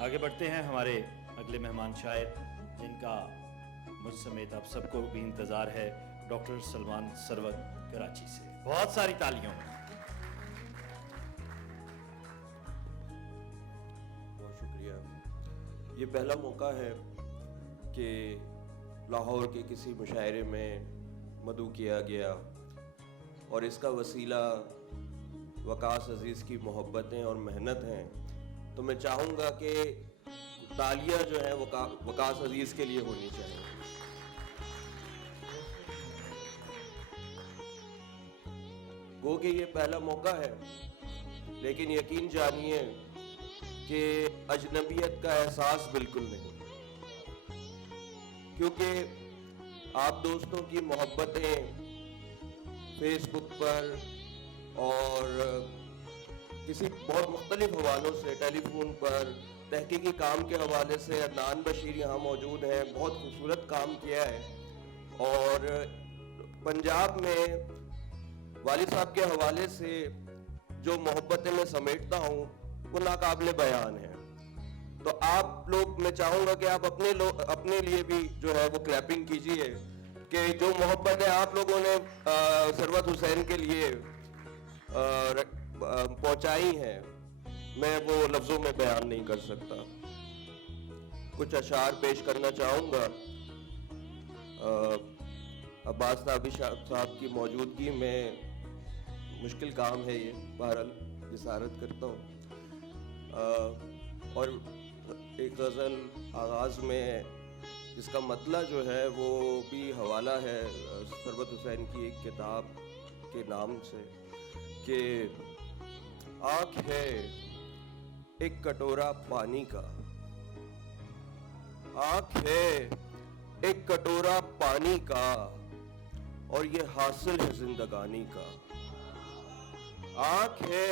آگے بڑھتے ہیں ہمارے اگلے مہمان شاعر جن کا مجھ سمیت آپ سب کو بھی انتظار ہے، ڈاکٹر سلمان سرور کراچی سے. بہت ساری تالیوں. بہت شکریہ. یہ پہلا موقع ہے کہ لاہور کے کسی مشاعرے میں مدعو کیا گیا اور اس کا وسیلہ وقاص عزیز کی محبتیں اور محنت ہیں. تو میں چاہوں گا کہ تالیاں جو ہیں وقاص عزیز کے لیے ہونی چاہیے. گو کہ یہ پہلا موقع ہے، لیکن یقین جانیے کہ اجنبیت کا احساس بالکل نہیں، کیونکہ آپ دوستوں کی محبتیں فیس بک پر اور کسی بہت مختلف حوالوں سے، ٹیلی فون پر، تحقیقی کام کے حوالے سے عدنان بشیر یہاں موجود ہیں، بہت خوبصورت کام کیا ہے. اور پنجاب میں والد صاحب کے حوالے سے جو محبتیں میں سمیٹتا ہوں وہ ناقابل بیان ہیں. تو آپ لوگ، میں چاہوں گا کہ آپ اپنے لیے بھی جو ہے وہ کلیپنگ کیجئے کہ جو محبتیں آپ لوگوں نے ثروت حسین کے لیے پہنچائی ہیں، میں وہ لفظوں میں بیان نہیں کر سکتا. کچھ اشعار پیش کرنا چاہوں گا. عباس نابی صاحب کی موجودگی میں مشکل کام ہے یہ، بہرحال جسارت کرتا ہوں. اور ایک غزل آغاز میں جس کا مطلع جو ہے وہ بھی حوالہ ہے ثروت حسین کی ایک کتاب کے نام سے کہ آنکھ ہے ایک کٹورا پانی کا، آنکھ ہے ایک کٹورا پانی کا، اور یہ حاصل ہے زندگانی کا. آنکھ ہے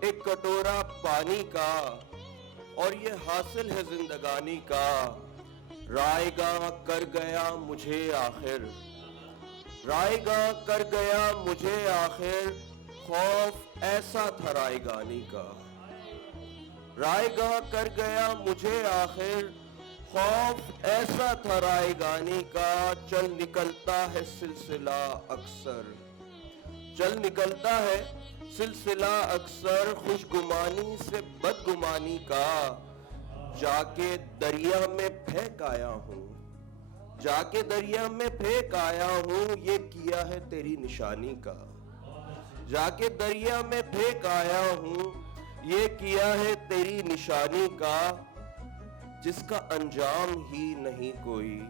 ایک کٹورا پانی کا، اور یہ حاصل ہے زندگانی کا. رائے گاہ کر گیا مجھے آخر، رائے گاہ کر گیا مجھے آخر، خوف ایسا تھا رائے گانی کا. رائے گاہ کر گیا مجھے آخر، خوف ایسا تھا رائے گانی کا. چل نکلتا ہے سلسلہ اکثر، چل نکلتا ہے سلسلہ اکثر، خوشگمانی سے بدگمانی کا. جا کے دریا میں پھینک آیا ہوں، جا کے دریا میں پھینک آیا ہوں، یہ کیا ہے تیری نشانی کا. جا کے دریا میں پھینک آیا ہوں، یہ کیا ہے تیری نشانی کا. جس کا انجام ہی نہیں کوئی،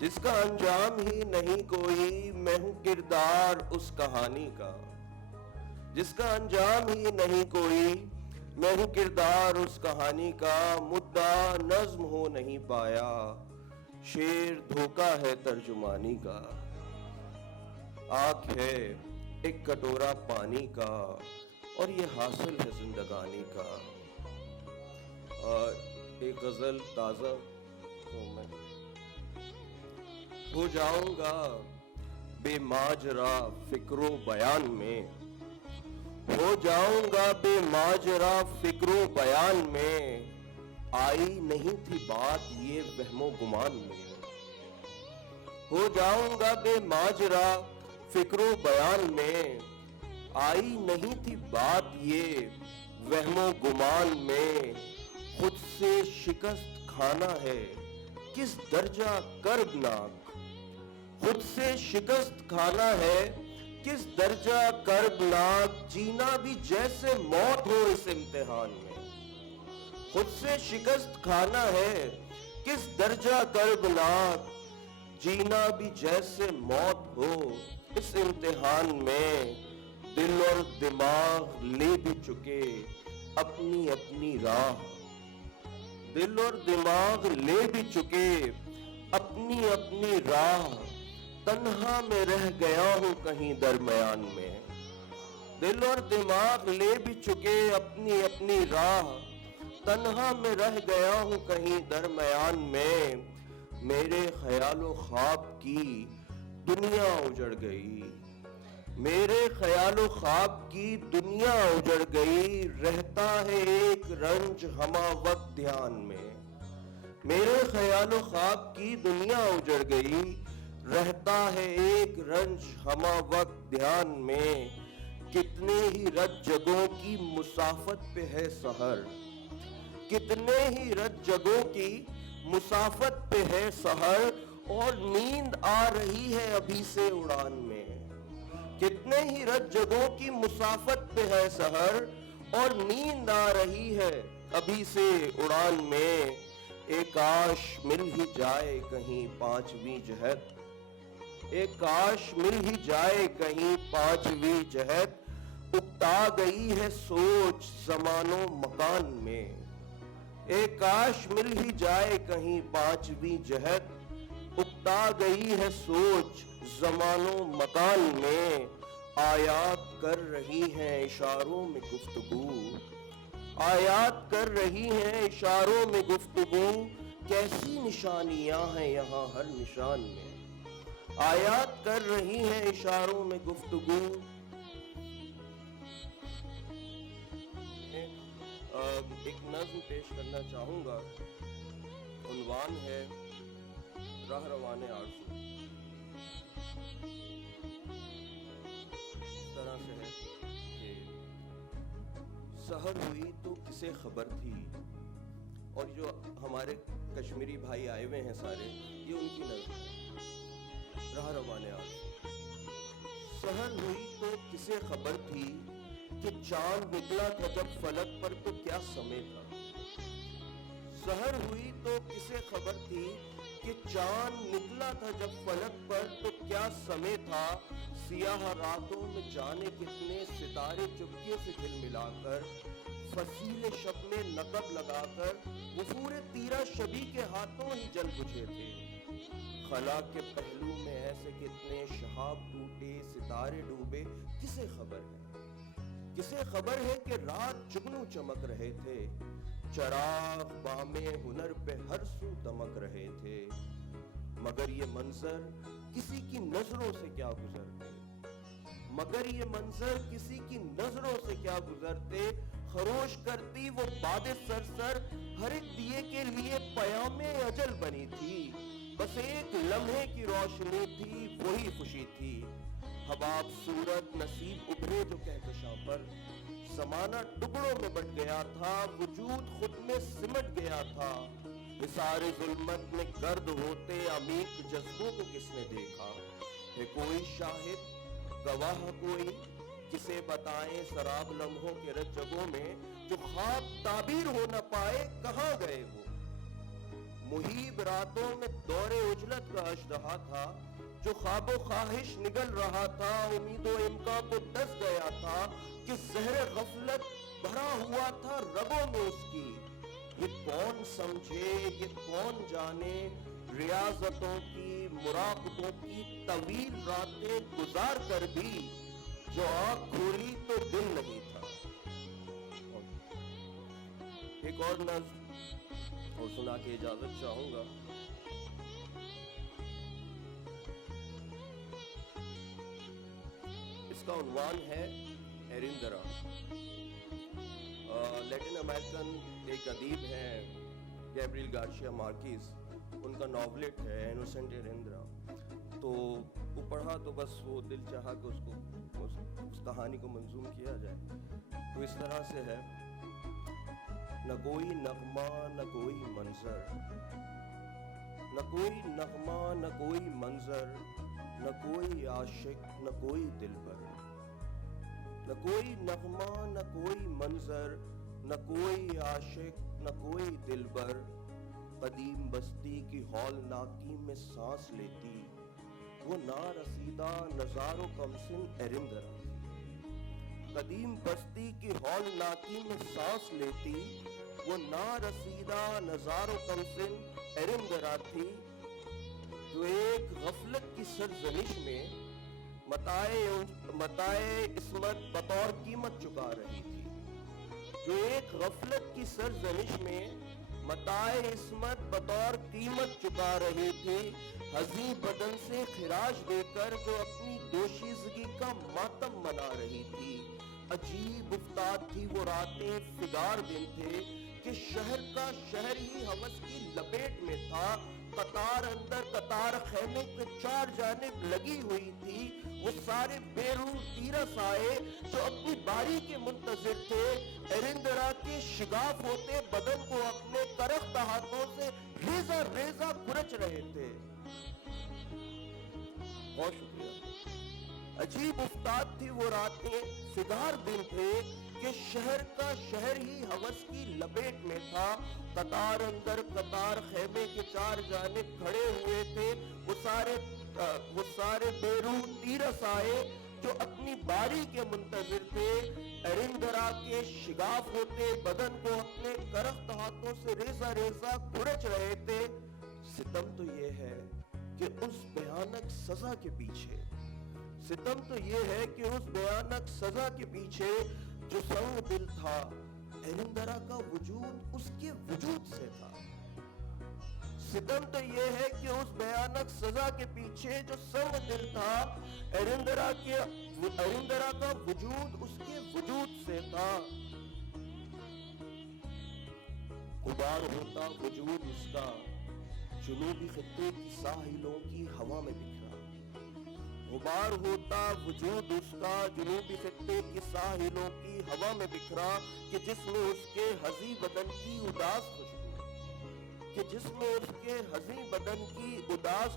جس کا انجام ہی نہیں کوئی، میں ہوں کردار اس کہانی کا. جس کا انجام ہی نہیں کوئی، میں ہوں کردار اس کہانی کا. مدعا نظم ہو نہیں پایا، شعر دھوکا ہے ترجمانی کا. آنکھ ہے ایک کٹورا پانی کا، اور یہ حاصل ہے زندگانی کا. اور ایک غزل تازہ تو میں ہو جاؤں گا بے ماجرا فکر و بیان میں، ہو جاؤں گا بے ماجرا فکر و بیان میں. آئی نہیں تھی بات یہ وہم و گمان میں، ہو جاؤں گا بے ماجرا فکر و بیان میں. آئی نہیں تھی بات یہ وہم و گمان میں. خود سے شکست کھانا ہے کس درجہ کربناک، خود سے شکست کھانا ہے کس درجہ کربناک. جینا بھی جیسے موت ہو اس امتحان میں، خود سے شکست کھانا ہے کس درجہ کربناک. جینا بھی جیسے موت ہو اس امتحان میں. دل اور دماغ لے بھی چکے اپنی اپنی راہ، دل اور دماغ لے بھی چکے اپنی اپنی راہ. تنہا میں رہ گیا ہوں کہیں درمیان میں، دل اور دماغ لے بھی چکے اپنی اپنی راہ. تنہا میں رہ گیا ہوں کہیں درمیان میں. میرے خیال و خواب کی دنیا اجڑ گئی، میرے خیال و خواب کی دنیا اجڑ گئی. رہ رہتا ہے ایک رنج ہمہ وقت دھیان میں. میرے خیال و خواب کی دنیا اجڑ گئی, رہتا ہے ایک رنج ہمہ وقت دھیان میں. کتنے ہی رت جگوں کی مسافت پہ ہے سحر, کتنے ہی رت جگوں کی مسافت پہ ہے سحر, اور نیند آ رہی ہے ابھی سے اڑان میں. کتنے ہی رت جگوں کی مسافت پہ ہے سحر, اور نیند آ رہی ہے ابھی سے اڑان میں. ایک کاش مل ہی جائے کہیں پانچویں جہت, ایک کاش مل ہی جائے کہیں پانچویں جہت. اکتا گئی ہے سوچ زمان و مکان میں, ایک کاش مل ہی جائے کہیں پانچویں جہت. اکتا گئی ہے سوچ زمان و مکان میں. آیات کر رہی ہیں اشاروں میں گفتگو, آیات کر رہی ہیں اشاروں میں گفتگو. کیسی نشانیاں ہیں یہاں ہر نشان میں, آیات کر رہی ہیں اشاروں میں گفتگو. ایک نظم پیش کرنا چاہوں گا, عنوان ہے راہ روان آرزو. اس طرح سے ہے کہ سحر ہوئی تو کسے خبر تھی, اور جو ہمارے کشمیری بھائی آئے ہوئے ہیں سارے, یہ ان کی نظم ہے راہ روان آرزو. سحر ہوئی تو کسے خبر تھی کہ چاند نکلا تھا جب فلک پر تو کیا سمے تھا. سحر ہوئی تو کسے خبر تھی کہ چاند نکلا تھا جب فلک پر تو کیا سمے تھا. سیاہ راتوں میں جانے کتنے ستارے چپکے سے جھلملا کر, فصیل شب میں نقب لگا کر وفور تیرا شبی کے ہاتھوں ہی جل بجھے تھے. خلا کے پہلو میں ایسے کتنے شہاب ٹوٹے ستارے ڈوبے. کسے خبر ہے, کسے خبر ہے کہ رات جگنو چمک رہے تھے, چراغ بامے ہنر پہ ہر سو دمک رہے تھے. مگر یہ منظر کسی کی نظروں سے کیا گزرتے, مگر یہ منظر کسی کی نظروں سے کیا گزرتے. خروش کرتی وہ باد سرسر ہر ایک دیے کے لیے پیام اجل بنی تھی. بس ایک لمحے کی روشنی تھی, وہی خوشی تھی. حباب صورت نصیب ابھرے جو کہکشاں پر, زمانہ ٹکڑوں میں بٹ گیا تھا, وجود خود میں سمٹ گیا تھا. حصار ظلمت میں گرد ہوتے عمیق جذبوں کو کس نے دیکھا. ہے کوئی شاہد گواہ کوئی, کسے بتائیں سراب لمحوں کے رت جگوں میں جو خواب تعبیر ہو نہ پائے کہاں گئے وہ. محیب راتوں میں دور اجلت کا اژدہا تھا, جو خواب و خواہش نگل رہا تھا. امید و امکان کو ڈس گیا تھا کہ زہر غفلت بھرا ہوا تھا رگوں میں اس کی. یہ کون سمجھے, یہ کون جانے, ریاضتوں کی مراقبوں کی طویل راتیں گزار کر بھی جو آنکھ کھولی تو دل نہیں تھا. ایک اور نظم اور سنا کے اجازت چاہوں گا. اس کا عنوان ہے ایرندرا. لیٹن امریکن ایک ادیب ہیں گیبریل گارشیا مارکیز, ان کا ناولٹ ہے انوسنٹ ایرندرا. تو وہ پڑھا تو بس وہ دل چاہا کہ اس کہانی کو منظوم کیا جائے. تو اس طرح سے ہے, نہ کوئی نغمہ نہ کوئی منظر, نہ کوئی نغمہ نہ کوئی منظر, نہ کوئی عاشق نہ کوئی دلبر. نہ کوئی نغمہ نہ کوئی منظر, نہ کوئی عاشق نہ کوئی دلبر. قدیم بستی کی ہولناکی میں سانس لیتی وہ نارسیدہ نظار و کمسن ایرندرا. قدیم بستی کی ہولناکی میں سانس لیتی وہ نارسیدہ نظار و کمسن ایرندرا تھی, جو ایک غفلت کی سرزنش میں متاع عصمت بطور قیمت چکا رہی تھی. جو ایک غفلت کی سرزنش میں متاع عصمت بطور قیمت چکا رہی تھی. حزین بدن سے خراج دے کر جو اپنی دوشیزگی کا ماتم منا رہی تھی. عجیب افتاد تھی وہ راتیں فگار دن تھے کہ شہر کا شہر ہی ہوس کی لپیٹ میں تھا. قطار اندر قطار خیمے کے چار جانب لگی ہوئی تھی. وہ سارے بے روح تیرس آئے جو اپنی باری کے منتظر تھے. ارندرا کے شگاف ہوتے بدن کو اپنے کرخت ہاتھوں سے ریزہ ریزہ کھرچ رہے تھے. بہت شکریہ. عجیب افتاد تھی وہ راتیں فگار دن تھے کہ شہر کا شہر ہی ہوس کی لپیٹ میں تھا. قطار اندر قطار خیمے کے چار جانب کھڑے ہوئے تھے. وہ سارے بے روح تیرس آئے جو اپنی باری کے منتظر تھے. ارندرا کے شگاف ہوتے بدن کو اپنے کرخت ہاتھوں سے ریزہ ریزہ کھرچ رہے تھے. ستم تو یہ ہے کہ اس بھیانک سزا کے پیچھے جو سنگ دل تھا ارندرا کا وجود اس کے وجود سے تھا. ستم تو یہ ہے کہ اس بھیانک سزا کے پیچھے جو سنگ دل تھا ارندرا کا وجود اس کے وجود سے تھا. غبار ہوتا وجود اس کا جنوبی خطے کی ساحلوں کی ہوا میں بکھرا. غبار ہوتا وجود اس کا جنوبی خطے کی ساحلوں کی ہوا میں بکھرا کہ جس میں اس کے ہزی بدن کی اداس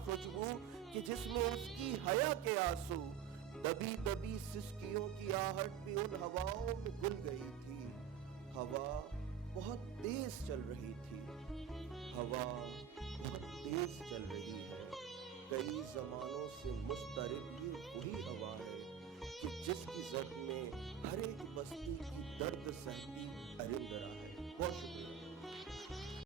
خوشبو کہ جس میں اس کی حیا کے آنسو. دبی دبی سسکیوں کی آہٹ بھی ان ہواؤں میں گل گئی تھی. ہوا بہت تیز چل رہی ہے. کئی زمانوں سے مضطرب یہ وہی ہوا ہے کہ جس کی زد میں ہر ایک بستی کی درد سہتی ارندرا ہے. بہت شکریہ.